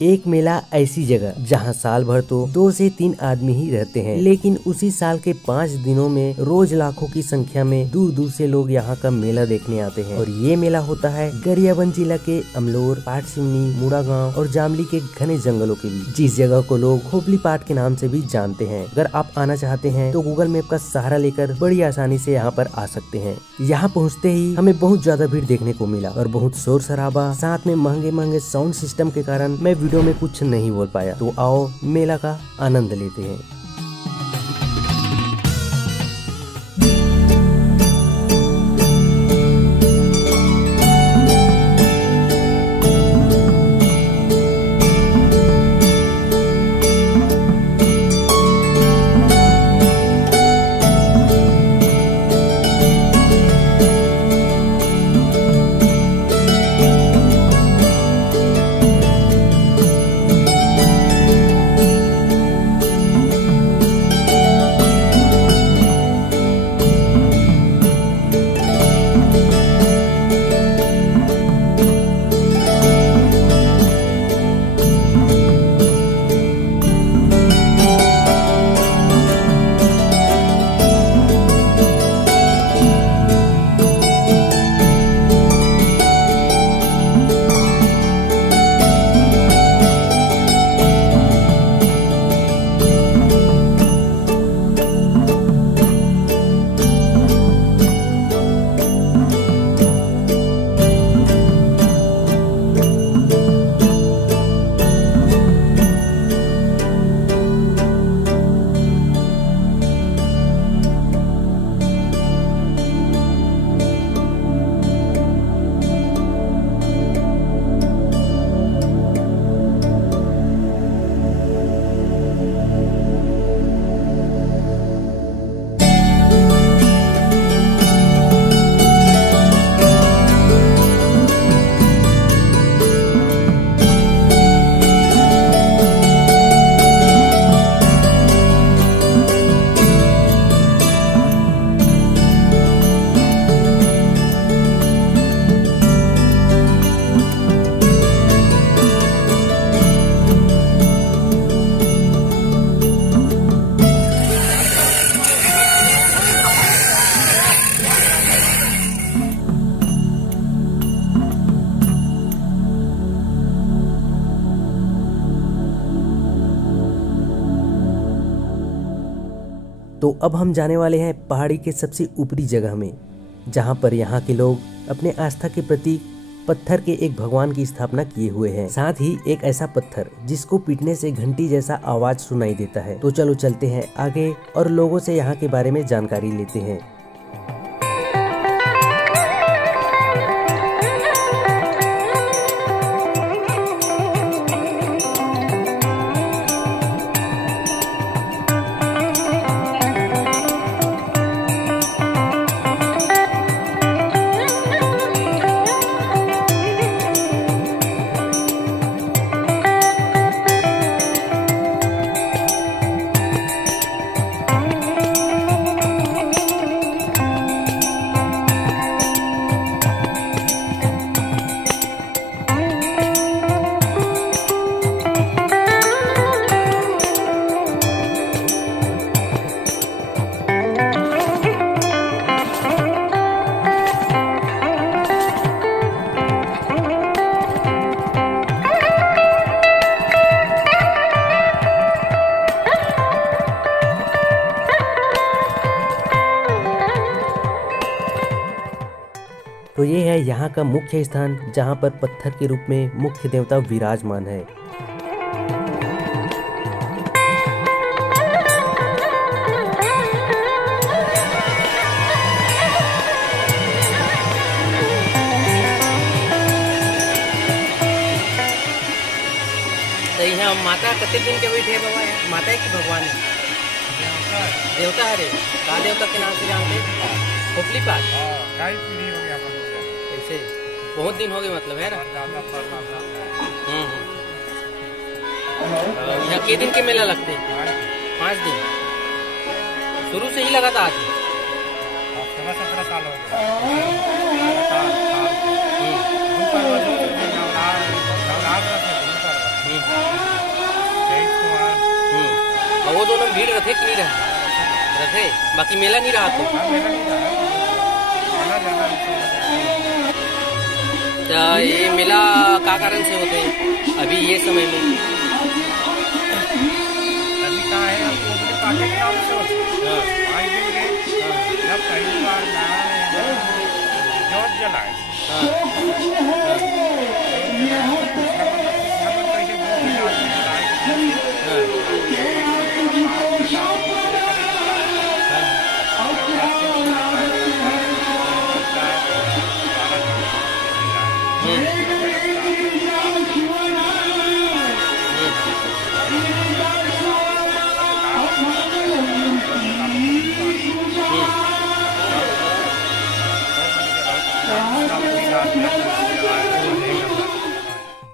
एक मेला ऐसी जगह जहां साल भर तो 2 से 3 आदमी ही रहते हैं, लेकिन उसी साल के 5 दिनों में रोज लाखों की संख्या में दूर दूर से लोग यहाँ का मेला देखने आते हैं। और ये मेला होता है गरियाबंद जिला के अमलोर, पाटसिमनी, मुड़ा गाँव और जामली के घने जंगलों के बीच, जिस जगह को लोग खोपली पाट के नाम से भी जानते हैं। अगर आप आना चाहते हैं तो गूगल मैप का सहारा लेकर बड़ी आसानी से यहाँ पर आ सकते हैं। यहाँ पहुँचते ही हमें बहुत ज्यादा भीड़ देखने को मिला और बहुत शोर शराबा, साथ में महंगे महंगे साउंड सिस्टम के कारण मैं वीडियो में कुछ नहीं बोल पाया। तो आओ मेला का आनंद लेते हैं। तो अब हम जाने वाले हैं पहाड़ी के सबसे ऊपरी जगह में, जहां पर यहाँ के लोग अपने आस्था के प्रतीक पत्थर के एक भगवान की स्थापना किए हुए हैं। साथ ही एक ऐसा पत्थर जिसको पीटने से घंटी जैसा आवाज सुनाई देता है। तो चलो चलते हैं आगे और लोगों से यहाँ के बारे में जानकारी लेते हैं। तो ये है यहाँ का मुख्य स्थान, जहाँ पर पत्थर के रूप में मुख्य देवता विराजमान है। तो यहाँ माता कते दिन के बैठे बाबा है? माता की भगवान है? देवता है रे? का देवता के नाम से जानते? खोपली पाट ऐसे बहुत दिन हो गए मतलब है ना। यहाँ के दिन के मेला लगते? 5 दिन शुरू से ही लगातार आज 17 साल हो गए। तेज कुमार। और वो दोनों भीड़ रथे कि नहीं रहे? रथे, बाकी मेला नहीं रहा तो। हाँ, मेरा नहीं रहा। मेला ज्यादा नहीं तो ये मेला का कारण से होते हैं अभी ये समय में? अभी कहाँ है आपको अपने पाटे के नाम से होते। हाँ, 5 दिन के जब पहली बार जोत जलाए। हाँ,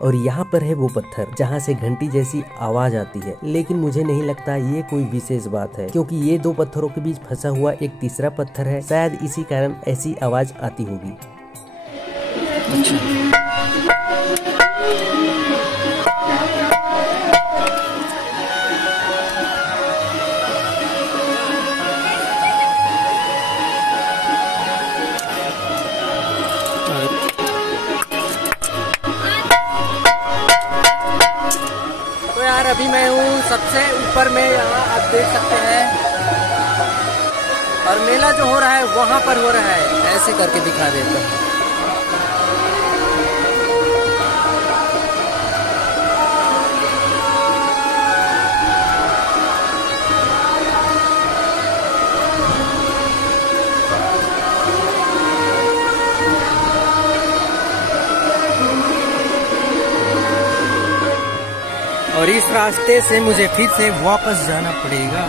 और यहाँ पर है वो पत्थर जहाँ से घंटी जैसी आवाज आती है, लेकिन मुझे नहीं लगता ये कोई विशेष बात है, क्योंकि ये दो पत्थरों के बीच फंसा हुआ एक तीसरा पत्थर है, शायद इसी कारण ऐसी आवाज आती होगी। यार अभी मैं हूँ सबसे ऊपर में, यहाँ आप देख सकते हैं, और मेला जो हो रहा है वहाँ पर हो रहा है, ऐसे करके दिखा देता हूँ। और इस रास्ते से मुझे फिर से वापस जाना पड़ेगा।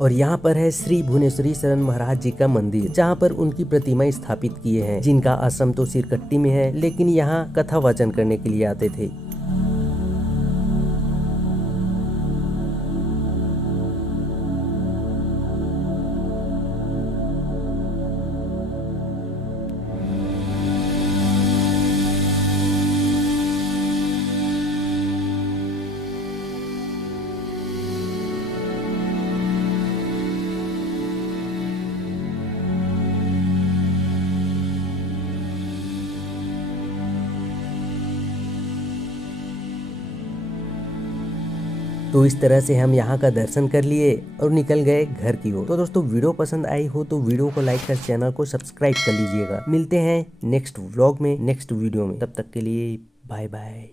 और यहाँ पर है श्री भुवनेश्वरी शरण महाराज जी का मंदिर, जहाँ पर उनकी प्रतिमा स्थापित किए हैं, जिनका आश्रम तो सिरकट्टी में है, लेकिन यहाँ कथा वाचन करने के लिए आते थे। तो इस तरह से हम यहाँ का दर्शन कर लिए और निकल गए घर की ओर। तो दोस्तों वीडियो पसंद आई हो तो वीडियो को लाइक कर चैनल को सब्सक्राइब कर लीजिएगा। मिलते हैं नेक्स्ट व्लॉग में, नेक्स्ट वीडियो में। तब तक के लिए बाय बाय।